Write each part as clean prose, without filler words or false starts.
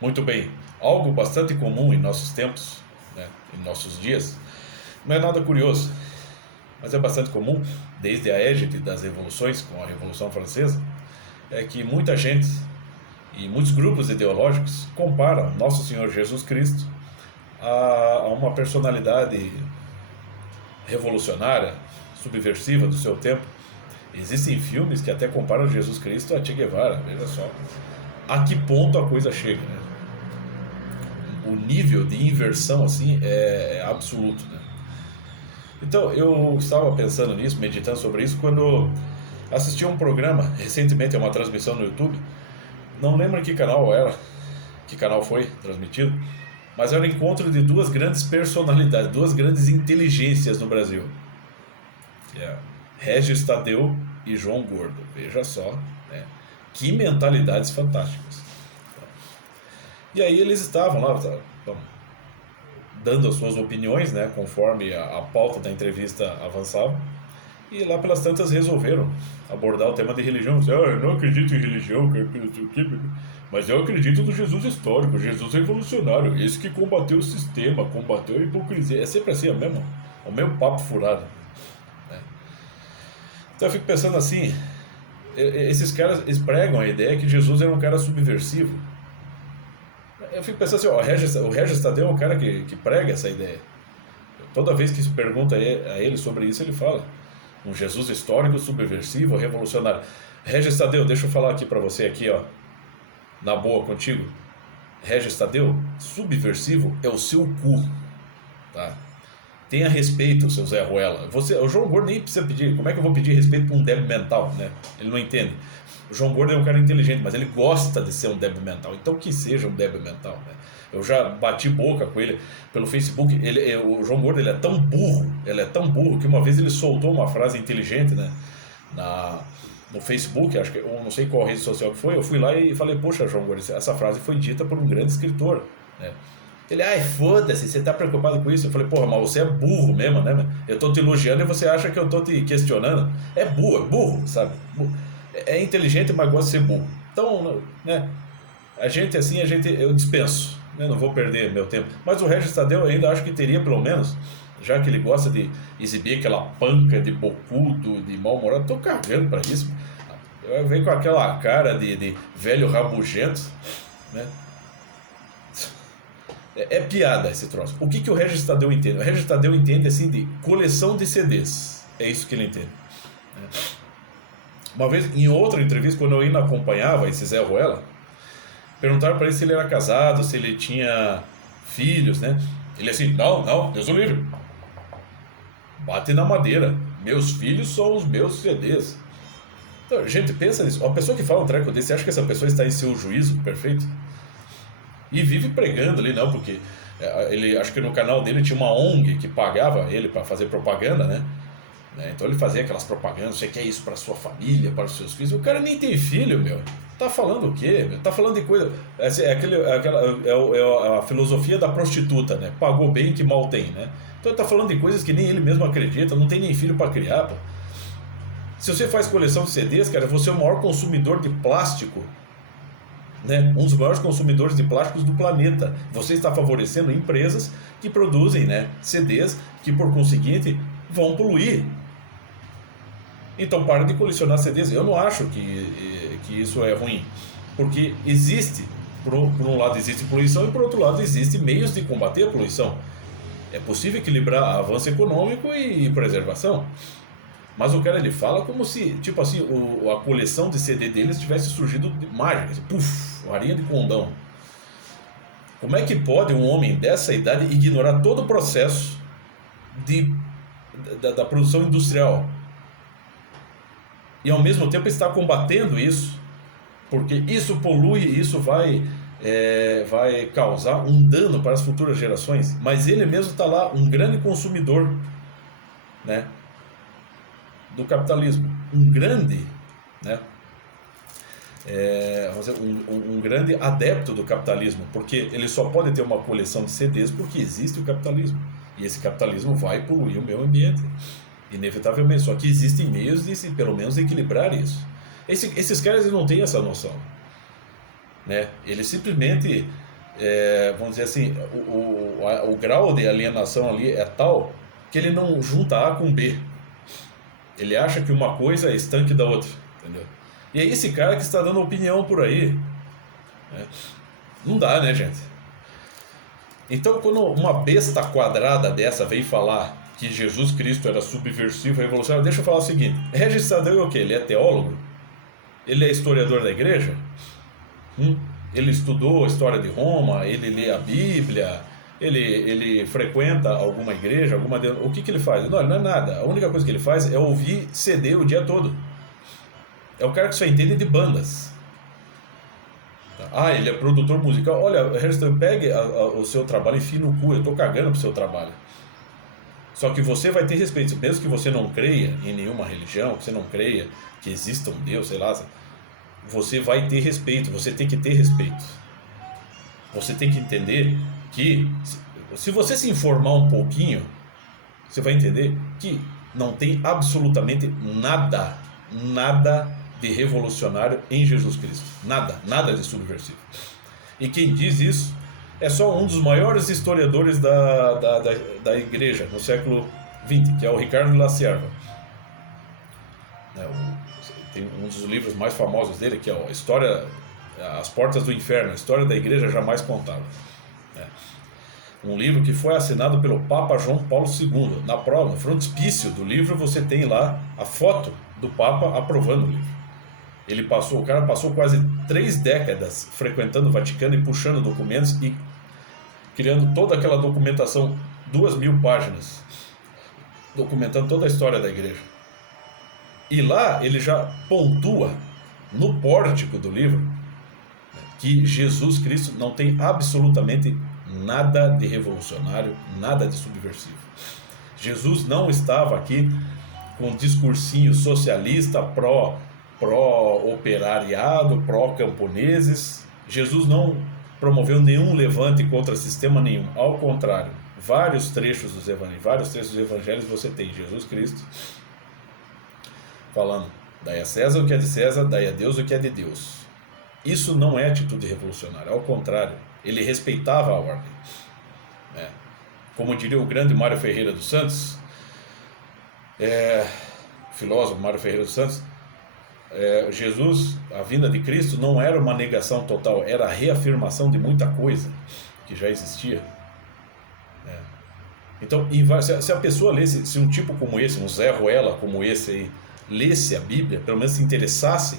Muito bem, algo bastante comum em nossos tempos, né, em nossos dias, não é nada curioso, mas é bastante comum, desde a égide das revoluções, com a Revolução Francesa, é que muita gente e muitos grupos ideológicos comparam Nosso Senhor Jesus Cristo a uma personalidade revolucionária, subversiva do seu tempo. Existem filmes que até comparam Jesus Cristo a Che Guevara, veja só. A que ponto a coisa chega, né? O nível de inversão assim é absoluto, né? Então eu estava pensando nisso, meditando sobre isso, quando assisti a um programa, recentemente, a uma transmissão no YouTube, não lembro que canal era, que canal foi transmitido, mas era o encontro de duas grandes personalidades, duas grandes inteligências no Brasil, que é Régis Tadeu e João Gordo. Veja só, né? Que mentalidades fantásticas. E aí eles estavam lá, dando as suas opiniões, né, conforme a pauta da entrevista avançava. E lá pelas tantas resolveram abordar o tema de religião. Eu não acredito em religião, mas eu acredito no Jesus histórico, Jesus revolucionário, esse que combateu o sistema, combateu a hipocrisia. É sempre assim, o mesmo papo furado, né? Então eu fico pensando assim, esses caras eles pregam a ideia que Jesus era um cara subversivo. Eu fico pensando assim, ó, o Regis Tadeu é um cara que prega essa ideia. Toda vez que se pergunta a ele sobre isso, ele fala um Jesus histórico, subversivo, revolucionário. Regis Tadeu, deixa eu falar aqui pra você aqui, ó, na boa contigo. Regis Tadeu, subversivo é o seu cu, tá? Tenha respeito, seu Zé Ruela. O João Gordo nem precisa pedir. Como é que eu vou pedir respeito pra um débil mental, né? Ele não entende. O João Gordo é um cara inteligente, mas ele gosta de ser um débil mental. Então que seja um débil mental, né? Eu já bati boca com ele pelo Facebook. O João Gordo ele é tão burro que uma vez ele soltou uma frase inteligente, né? No Facebook, acho que eu não sei qual rede social que foi. Eu fui lá e falei, poxa, João Gordo, essa frase foi dita por um grande escritor, né? Ele, ai, foda-se, você tá preocupado com isso? Eu falei, porra, mas você é burro mesmo, né? Eu tô te elogiando e você acha que eu tô te questionando. É burro, sabe? É inteligente, mas gosta de ser burro. Então, né? A gente, assim, eu dispenso, né? Não vou perder meu tempo. Mas o Regis Tadeu eu ainda acho que teria, pelo menos, já que ele gosta de exibir aquela panca de bocudo, de mal-humorado, tô cagando pra isso. Vem com aquela cara de velho rabugento, né? É piada esse troço. O que o Regis Tadeu entende? O Regis Tadeu entende assim de coleção de CDs. É isso que ele entende. Uma vez, em outra entrevista, quando eu ainda acompanhava esse Zé Ruela, perguntaram para ele se ele era casado, se ele tinha filhos, né? Ele assim, não, Deus o livre. Bate na madeira. Meus filhos são os meus CDs. Então, gente, pensa nisso. Uma pessoa que fala um treco desse, acha que essa pessoa está em seu juízo perfeito? E vive pregando ali, não, porque ele, acho que no canal dele tinha uma ONG que pagava ele para fazer propaganda, né? Então ele fazia aquelas propagandas, você quer isso para sua família, para os seus filhos. O cara nem tem filho, meu. Tá falando o quê? Meu? Tá falando de coisa. É a filosofia da prostituta, né? Pagou bem que mal tem, né? Então ele tá falando de coisas que nem ele mesmo acredita, não tem nem filho para criar, pô. Se você faz coleção de CDs, cara, você é o maior consumidor de plástico, né? Um dos maiores consumidores de plásticos do planeta. Você está favorecendo empresas que produzem, né, CDs que, por conseguinte, vão poluir. Então, para de colecionar CDs. Eu não acho que isso é ruim, porque existe, por um lado existe poluição e por outro lado existe meios de combater a poluição. É possível equilibrar avanço econômico e preservação. Mas o cara ele fala como se, tipo assim, a coleção de CD deles tivesse surgido de mágica, assim, puf, varinha de condão. Como é que pode um homem dessa idade ignorar todo o processo da produção industrial e ao mesmo tempo estar combatendo isso? Porque isso polui, isso vai causar um dano para as futuras gerações. Mas ele mesmo está lá, um grande consumidor, né, do capitalismo, um grande, né, vamos dizer, um grande adepto do capitalismo, porque ele só pode ter uma coleção de CDs porque existe o capitalismo, e esse capitalismo vai poluir o meio ambiente, inevitavelmente. Só que existem meios de, pelo menos, equilibrar isso. Esses caras não têm essa noção, né? Eles simplesmente vamos dizer assim, o grau de alienação ali é tal que ele não junta A com B. Ele acha que uma coisa é estanque da outra, entendeu? E é esse cara que está dando opinião por aí, né? Não dá, né, gente? Então, quando uma besta quadrada dessa vem falar que Jesus Cristo era subversivo, revolucionário, deixa eu falar o seguinte: Regis Tadeu é o quê? Ele é teólogo? Ele é historiador da igreja? Ele estudou a história de Roma? Ele lê a Bíblia? Ele frequenta alguma igreja? O que ele faz? Não, ele não é nada. A única coisa que ele faz é ouvir CD o dia todo. É o cara que só entende de bandas. Ele é produtor musical. Olha, Regis, pegue o seu trabalho e enfie no cu. Eu tô cagando pro seu trabalho. Só que você vai ter respeito, mesmo que você não creia em nenhuma religião, que você não creia que exista um Deus, sei lá, você vai ter respeito, você tem que ter respeito. Você tem que entender que, se você se informar um pouquinho, você vai entender que não tem absolutamente nada de revolucionário em Jesus Cristo. Nada de subversivo. E quem diz isso é só um dos maiores historiadores da igreja no século XX, que é o Ricardo de La Sierva. Tem um dos livros mais famosos dele, que é a História, As Portas do Inferno, a História da Igreja Jamais Contada. Um livro que foi assinado pelo Papa João Paulo II. Na prova, no frontispício do livro, você tem lá a foto do Papa aprovando o livro. O cara passou quase 3 décadas frequentando o Vaticano e puxando documentos e criando toda aquela documentação, 2.000 páginas, documentando toda a história da igreja. E lá ele já pontua, no pórtico do livro, que Jesus Cristo não tem absolutamente nada de revolucionário, nada de subversivo. Jesus não estava aqui com um discursinho socialista pró-operariado, pró-camponeses. Jesus não promoveu nenhum levante contra sistema nenhum. Ao contrário, vários trechos dos evangelhos você tem Jesus Cristo falando: dai a César o que é de César, dai a Deus o que é de Deus. Isso não é atitude revolucionária, ao contrário, ele respeitava a ordem. Como diria o grande Mário Ferreira dos Santos, filósofo Mário Ferreira dos Santos, Jesus, a vinda de Cristo não era uma negação total, era a reafirmação de muita coisa que já existia. Então, se a pessoa lesse, se um tipo como esse, um Zé Ruela como esse aí, lesse a Bíblia, pelo menos se interessasse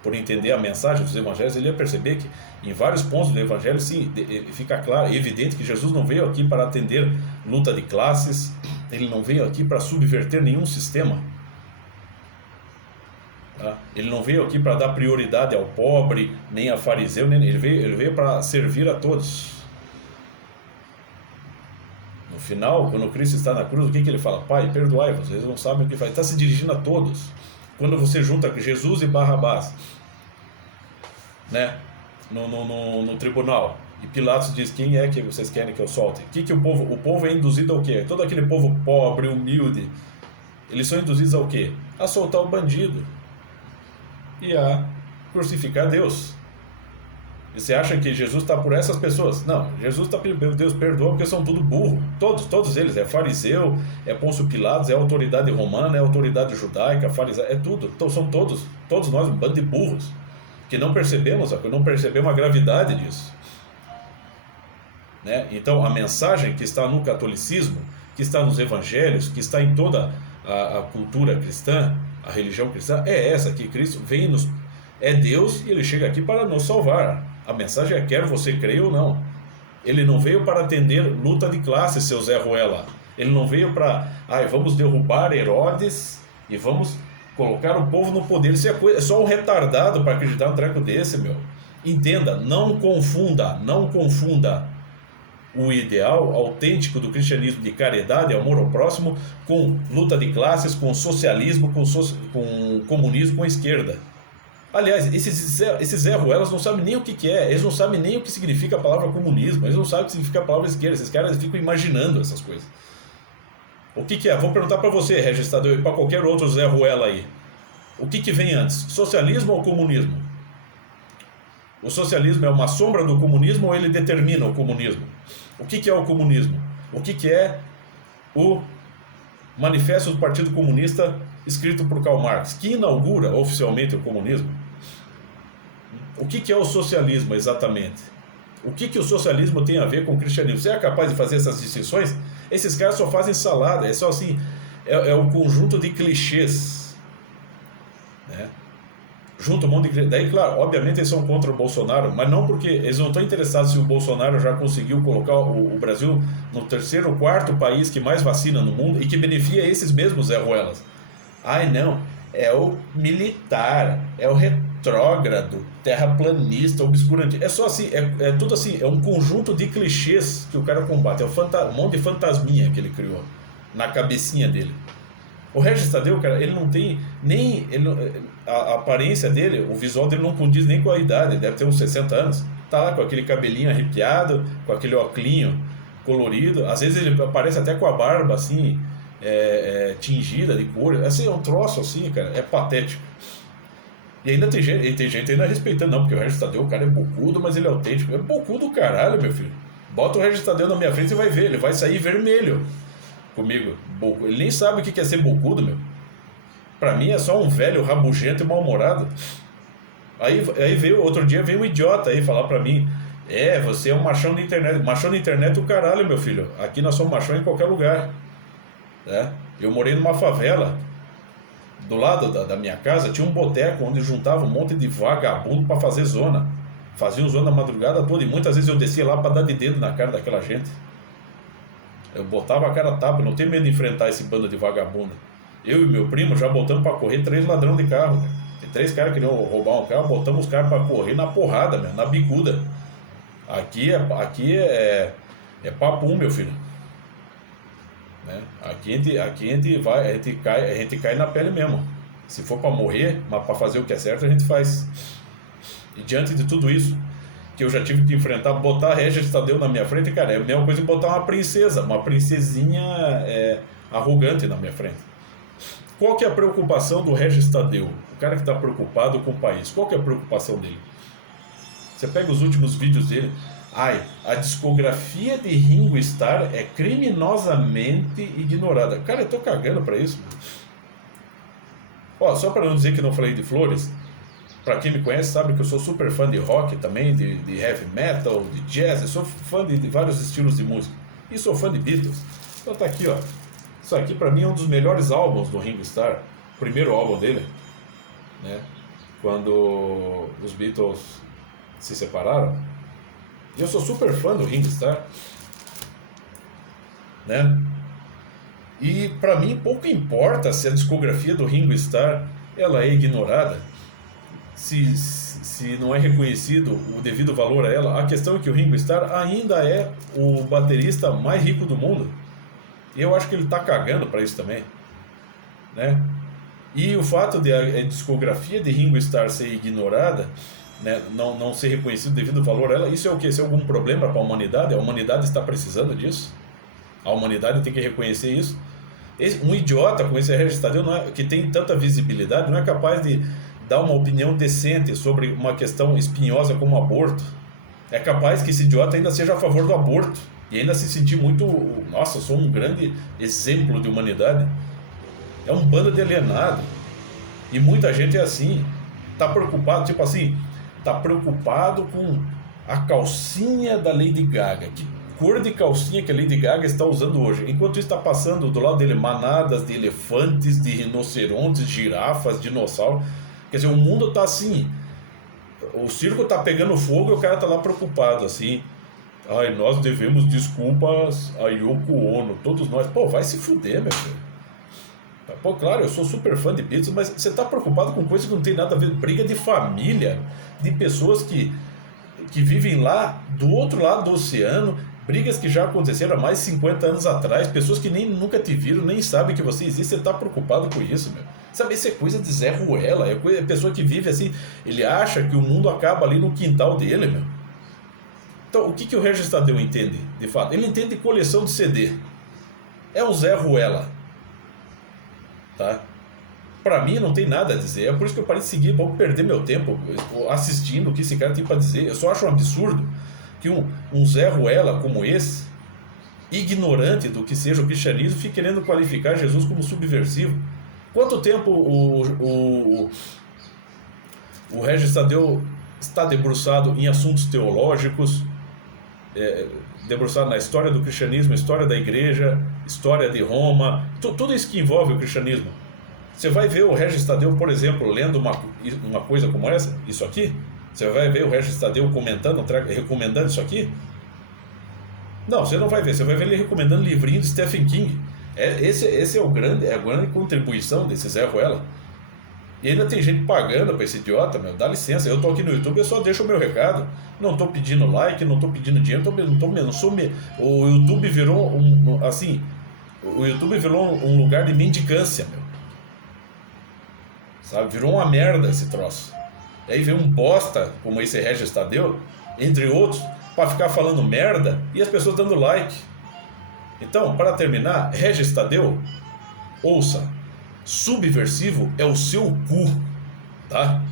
por entender a mensagem dos evangelhos, ele ia perceber que em vários pontos do evangelho, sim, fica claro, evidente que Jesus não veio aqui para atender luta de classes, ele não veio aqui para subverter nenhum sistema. Ele não veio aqui para dar prioridade ao pobre, nem a fariseu, ele veio para servir a todos. No final, quando Cristo está na cruz, o que ele fala? Pai, perdoai-vos, eles não sabem o que faz. Ele está se dirigindo a todos. Quando você junta Jesus e Barrabás, no tribunal, e Pilatos diz: quem é que vocês querem que eu solte? O povo é induzido ao quê? Todo aquele povo pobre, humilde, eles são induzidos ao quê? A soltar o bandido e a crucificar Deus. E você acha que Jesus está por essas pessoas? Não, Jesus está pedindo: Deus perdoa, porque são tudo burro. Todos eles, é fariseu, é Pôncio Pilatos, é autoridade romana, é autoridade judaica, fariseu, é tudo. Então, são todos nós um bando de burros, que não percebemos a gravidade disso. Então, a mensagem que está no catolicismo, que está nos evangelhos, que está em toda a cultura cristã, a religião cristã, é essa: que Cristo é Deus e ele chega aqui para nos salvar. A mensagem é: quer você creia ou não. Ele não veio para atender luta de classe, seu Zé Ruela. Ele não veio para, vamos derrubar Herodes e vamos colocar o povo no poder. Isso é só um retardado para acreditar num treco desse, meu. Entenda, não confunda o ideal autêntico do cristianismo de caridade, amor ao próximo, com luta de classes, com socialismo, com comunismo, com a esquerda. Aliás, esses Zé Ruelas não sabem nem o que é, eles não sabem nem o que significa a palavra comunismo, eles não sabem o que significa a palavra esquerda, esses caras ficam imaginando essas coisas. O que é? Vou perguntar para você, Regis Tadeu, e para qualquer outro Zé Ruela aí. O que vem antes, socialismo ou comunismo? O socialismo é uma sombra do comunismo ou ele determina o comunismo? O que é o comunismo? O que é o Manifesto do Partido Comunista escrito por Karl Marx, que inaugura oficialmente o comunismo? O que é o socialismo exatamente? O que o socialismo tem a ver com o cristianismo? Você é capaz de fazer essas distinções? Esses caras só fazem salada, é só assim, é um conjunto de clichês, né? Junto um monte de clichês. Daí, claro, obviamente eles são contra o Bolsonaro, mas não porque eles não estão interessados se o Bolsonaro já conseguiu colocar o Brasil no terceiro ou quarto país que mais vacina no mundo e que beneficia esses mesmos Zé Ruelas. Ai não, é o militar, é o retrógrado, terraplanista, obscurante. É só assim, é tudo assim, é um conjunto de clichês que o cara combate. É um monte de fantasminha que ele criou na cabecinha dele. O Regis Tadeu, cara, ele não tem nem. A aparência dele, o visual dele não condiz nem com a idade, ele deve ter uns 60 anos. Tá lá com aquele cabelinho arrepiado, com aquele óculinho colorido. Às vezes ele aparece até com a barba assim, tingida de cor. Assim, é um troço assim, cara, é patético. E ainda tem gente ainda respeitando, não, porque o Regis Tadeu, o cara é bocudo, mas ele é autêntico. É bocudo caralho, meu filho. Bota o Regis Tadeu na minha frente e vai ver, ele vai sair vermelho comigo. Ele nem sabe o que é ser bocudo, meu. Pra mim é só um velho rabugento e mal-humorado. Aí veio, outro dia veio um idiota aí falar pra mim: você é um machão da internet. Machão da internet o caralho, meu filho. Aqui nós somos machão em qualquer lugar, né? Eu morei numa favela. Do lado da minha casa tinha um boteco onde juntava um monte de vagabundo pra fazer zona. Faziam zona a madrugada toda e muitas vezes eu descia lá pra dar de dedo na cara daquela gente. Eu botava a cara a tapa, não tenho medo de enfrentar esse bando de vagabundo. Eu e meu primo já botamos pra correr 3 ladrão de carro, né? Tem 3 caras que queriam roubar um carro, botamos os caras pra correr na porrada, meu, na bicuda. Aqui é papo, meu filho. Né? Aqui a gente cai na pele mesmo. Se for pra morrer, mas pra fazer o que é certo, a gente faz. E diante de tudo isso, que eu já tive que enfrentar, botar a Regis Tadeu na minha frente, cara, é a mesma coisa que botar uma princesinha arrogante na minha frente. Qual que é a preocupação do Regis Tadeu? O cara que está preocupado com o país. Qual que é a preocupação dele? Você pega os últimos vídeos dele. A discografia de Ringo Starr é criminosamente ignorada. Cara, eu tô cagando pra isso. Ó, só para não dizer que não falei de flores, pra quem me conhece sabe que eu sou super fã de rock também, de heavy metal, de jazz. Eu sou fã de vários estilos de música. E sou fã de Beatles. Então tá aqui, ó. Isso aqui pra mim é um dos melhores álbuns do Ringo Starr. O primeiro álbum dele, né? Quando os Beatles se separaram. E eu sou super fã do Ringo Starr, né? E pra mim pouco importa se a discografia do Ringo Starr ela é ignorada, se não é reconhecido o devido valor a ela. A questão é que o Ringo Starr ainda é o baterista mais rico do mundo. E eu acho que ele tá cagando pra isso também, né? E o fato de a discografia de Ringo Starr ser ignorada, né, não ser reconhecido devido ao valor a ela, isso é o quê? Isso é algum problema para a humanidade? A humanidade está precisando disso? A humanidade tem que reconhecer isso? Um idiota como esse Regis Tadeu, que tem tanta visibilidade, não é capaz de dar uma opinião decente sobre uma questão espinhosa como o aborto. É capaz que esse idiota ainda seja a favor do aborto e ainda se sentir muito, nossa, eu sou um grande exemplo de humanidade. É um bando de alienado. E muita gente é assim, tá preocupado, tipo assim, tá preocupado com a calcinha da Lady Gaga. Que cor de calcinha que a Lady Gaga está usando hoje? Enquanto isso está passando do lado dele manadas de elefantes, de rinocerontes, girafas, dinossauros. Quer dizer, o mundo tá assim, o circo tá pegando fogo e o cara tá lá preocupado, assim. Ai, nós devemos desculpas a Yoko Ono, todos nós. Pô, vai se fuder, meu filho. Pô, claro, eu sou super fã de Beatles, mas você tá preocupado com coisa que não tem nada a ver. Briga de família, de pessoas que vivem lá do outro lado do oceano, brigas que já aconteceram há mais de 50 anos atrás, pessoas que nem nunca te viram, nem sabem que você existe. Você tá preocupado com isso, meu. Sabe, isso é coisa de Zé Ruela, é pessoa que vive assim, ele acha que o mundo acaba ali no quintal dele, meu. Então, o que o Regis Tadeu entende, de fato? Ele entende coleção de CD. É um Zé Ruela. Tá? Pra mim não tem nada a dizer. É por isso que eu parei de seguir, vou perder meu tempo assistindo o que esse cara tem pra dizer. Eu só acho um absurdo que um Zé Ruela como esse, ignorante do que seja o cristianismo, fique querendo qualificar Jesus como subversivo. Quanto tempo o Regis Tadeu está debruçado em assuntos teológicos, debruçado na história do cristianismo, história da igreja, história de Roma, tudo isso que envolve o cristianismo. Você vai ver o Regis Tadeu, por exemplo, lendo uma coisa como essa, isso aqui? Você vai ver o Regis Tadeu comentando, recomendando isso aqui? Não, você não vai ver. Você vai ver ele recomendando livrinho de Stephen King. Esse é a grande contribuição desse Zé Ruela. E ainda tem gente pagando pra esse idiota, meu. Dá licença. Eu tô aqui no YouTube, eu só deixo o meu recado. Não tô pedindo like, não tô pedindo dinheiro, o YouTube virou o YouTube virou um lugar de mendicância, meu. Sabe? Virou uma merda esse troço. E aí vem um bosta como esse Regis Tadeu, entre outros, pra ficar falando merda e as pessoas dando like. Então, para terminar, Regis Tadeu, ouça, subversivo é o seu cu, tá?